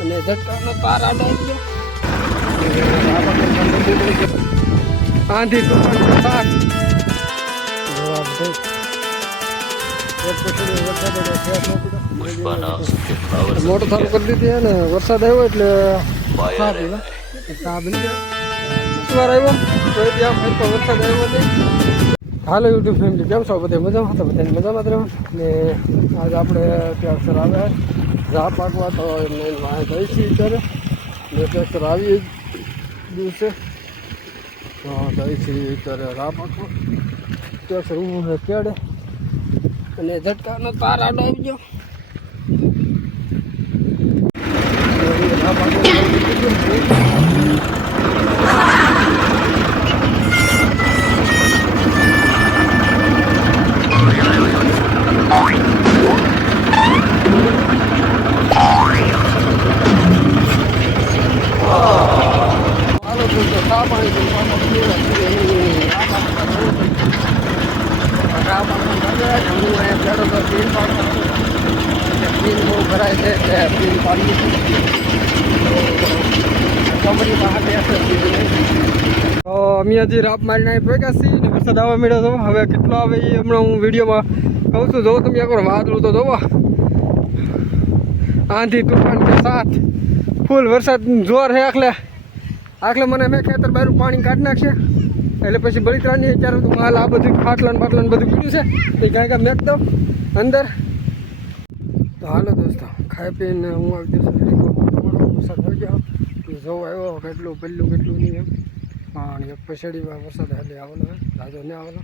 અને ઝટકાનો પાર આડો આવી ગયો આંધી તોફાન સાથ મોટર ચાલુ કરી દીધી ને વરસાદ આવ્યો એટલે સાહેબ આવ્યો તો ત્યાં વરસાદ આવ્યો નહીં. હાલો યુટ્યુબ ફેમિલી કેમ છો? બધા મજામાં હતા? બધાને મજામાં જ રહો ને. આજે આપણે ટ્રેક્ટર આવે રા પાકવા તો એમને વાહ જઈ છીએ અત્યારે ને ટ્રેક્ટર આવી દિવસે તો જઈ છીએ અત્યારે રા પાકવા. ટ્રેક્ટર ઊભું છે કેડે અને ઝટકાનો તાર આડો આવી ગયો. રા પાકવા ભરાય છે તો અમે હજી રાપ મારીને ભેગા છીએ ને વરસાદ આવવા મળ્યો હતો. હવે કેટલો આવે એ હમણાં હું વિડીયોમાં કહું છું. જોઉં તમે એકવાર વાદળું તો જોવો, આંધી તૂફાન કે સાથ ફૂલ વરસાદ જોર છે. આખલે મને મેં ખેતર બહાર પાણી કાઢી નાખશે એટલે પછી બળીતરાની અત્યારે તો હાલ આ બધું ખાટલાને બાટલાને બધું પીડ્યું છે તો કાંઈ કાંઈ મેક દઉં અંદર. તો હાલો દોસ્તો ખાઈ પીને હું આવી જશે વરસાદ થઈ ગયો જોવા આવ્યો કેટલું પહેલું કેટલું નહીં એમ પણ એક પછાડીમાં વરસાદ એટલે આવેલો હોય રાજો નહીં આવેલો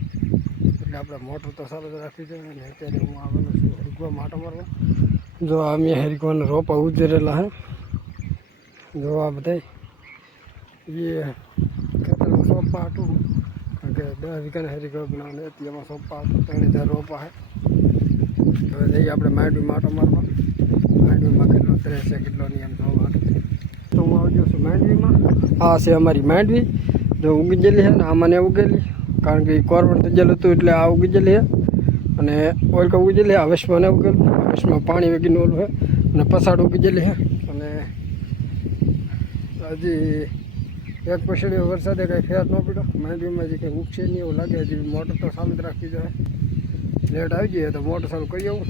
એટલે આપણે મોટર તો સારું જ રાખી છે. અને અત્યારે હું આવેલો છું હરિગવા માટો મારવા. જો અમે હરિગવાના રોપા ઉજરેલા હે જો આ બધા એ ખેતરમાં સોંપા હતું કારણ કે 10 વીઘાના હરિગવા બનાવવાને હતી એમાં સોંપા હતું 3000 રોપા હે. હવે જઈએ આપણે માંડવી માટો મારવા. માંડવીમાં કેટલો 30 કેટલો નહીં એમ જોવા. તો હું આવી ગયો છું માંડવીમાં. આ છે અમારી માંડવી જો ઉગી ગયેલી છે ને આમાં ને ઉગેલી કારણ કે કોરવણ થઈ ગયેલું હતું એટલે આ ઉગી ગયેલી છે. અને ઓલકા ઉગી ગયેલી આ વશમાં ને ઉગેલું વશમાં પાણી વેગીને ઓલું છે અને પસાડ ઉગી ગયેલી છે. અને હજી એક પછડી વરસાદે કંઈ ફેર ન પડ્યો માંડવીમાં જે કંઈ ઉગશે નહીં એવું લાગે. હજી મોટર તો ચાલુ જ રાખી જાય. લેટ આવી જઈએ તો મોટર ચાલુ કરી આવું.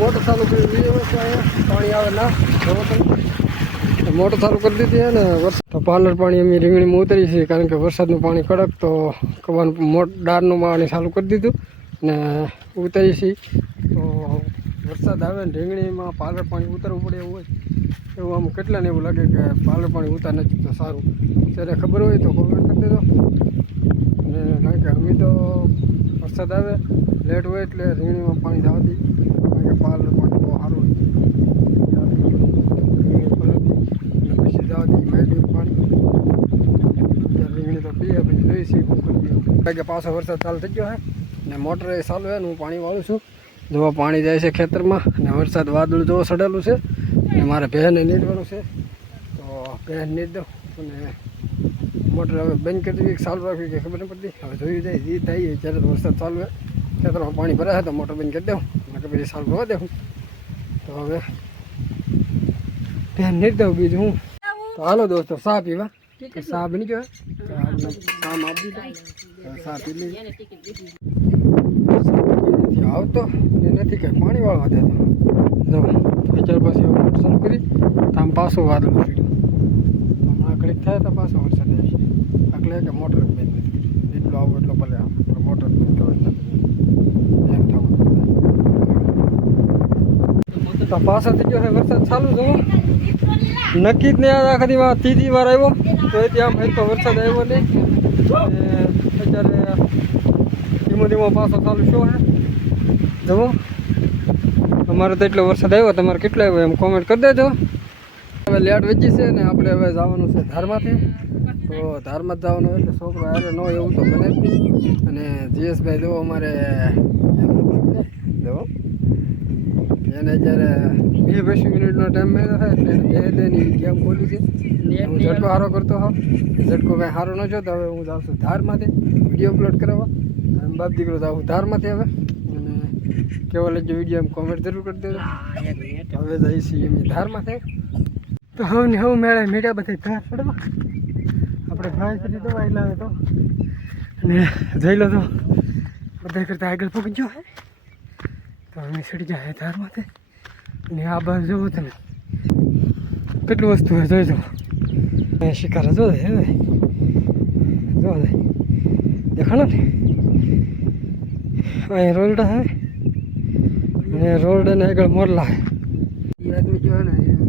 મોટર ચાલુ કરી દઈએ અહીંયા પાણી આવે ના જવો તમે મોટર ચાલુ કરી દીધી ને વરસાદ તો પાર્લર પાણી અમે રીંગણીમાં ઉતરી છે કારણ કે વરસાદનું પાણી કડક તો કવાનું ડારનું પાણી ચાલુ કરી દીધું ને ઉતરી છે. તો વરસાદ આવે ને રીંગણીમાં પાર્લર પાણી ઉતરવું પડે એવું હોય એવું આમ કેટલાને એવું લાગે કે પાર્લર પાણી ઉતાર નથી તો સારું. ત્યારે ખબર હોય તો કોમેન્ટ કરી દેજો. અને કારણ કે અમે તો વરસાદ આવે લેટ હોય એટલે રીંગણીમાં પાણી જવા દઈએ કારણ કે પાર્લર પાણી બહુ સારું હોય પછી જવા દઈએ માંડવી પાણી રીંગણી તો પીએ પછી જોઈ છીએ કારણ કે પાછો વરસાદ ચાલુ થઈ ગયો છે ને મોટર એ ચાલુ છે ને હું પાણી વાળું છું. જોવા પાણી જાય છે ખેતરમાં ને વરસાદ વાદળ જોવા સડેલું છે ને મારે ભેંને નીંદવાનું છે તો ભેંસ નીંદ દઉં. અને મોટર હવે બંધ કરી દીધી ચાલુ રાખવી કે ખબર નહીં પડતી. હવે જોયું જાય જે થાય જ્યારે વરસાદ ચાલુ હોય ખેતરમાં પાણી ભરાય તો મોટર બંધ કરી દઉં કે પછી ચાલુ કરવા દઉં. તો હવે ભેંસ નીંદ દઉં બીજું હું. તો હાલો દોસ્તો ચા પીવા ચા બની ગયો કામ આપી ચા પી લઈ આવતો અને નથી કંઈ પાણી વાળવા દેતો. જો વિચાર પછી મોટર ચાલુ કરી તો આમ પાછું વાદળું પીડ્યું તો હમણાં ઘડીક થાય તો પાછો વરસાદ આવશે એટલે કે મોટર જ બંધ નથી કરી એટલું આવું એટલો ભલે મોટર બંધ કરવા એમ થવું તો પાછા થઈ ગયો છે વરસાદ ચાલુ જવો નક્કી જ નહીં. આખા દીમાં ત્રીજી વાર આવ્યો તો ત્યાં આમ તો વરસાદ આવ્યો નહીં. અત્યારે ધીમો ધીમો પાછો ચાલુ શું છે જવો. અમારે તો એટલો વરસાદ આવ્યો તમારે કેટલો આવ્યો એમ કોમેન્ટ કરી દેજો. હવે લેટ વેચી છે ને આપણે હવે જવાનું છે ધારમાંથી. તો ધારમાં જ જવાનું એટલે છોકરો હારે ન એવું તો બને જ નહીં. અને જીએસભાઈ જો અમારે જો એને અત્યારે 20-25 મિનિટનો ટાઈમ મળ્યો છે એટલે એની ગેમ ખોલી છે. હું ઝટકો સારો કરતો હોઉં ઝટકો કાંઈ સારો ન જોતો. હવે હું જાઉં છું ધારમાંથી વિડીયો અપલોડ કરવા બાપ દીકરો જાઉં ધારમાંથી હવે. અને કેવો લાગ્યો વિડીયો એમ કોમેન્ટ જરૂર કરી દેજો. હવે જઈ છીએ એમ ધારમાં થાય તો હવે ને હવે મેળે મેળ્યા બધા ધાર પડવા આપણે ભાઈ સુધી દવા લાવે તો અને જઈ લો તો બધા કરતાં આગળ પહોંચી ગયો હે તો અમે સડી જાય ધારમાંથી અને આ બાજુ જોવો તમે કેટલું વસ્તુ હોય જોઈજો શિકાર જો હે જો દેખાણો ને અહીં રોડ હે અને રોડ ને આગળ મોરલા હે એ આદમી જો હે ને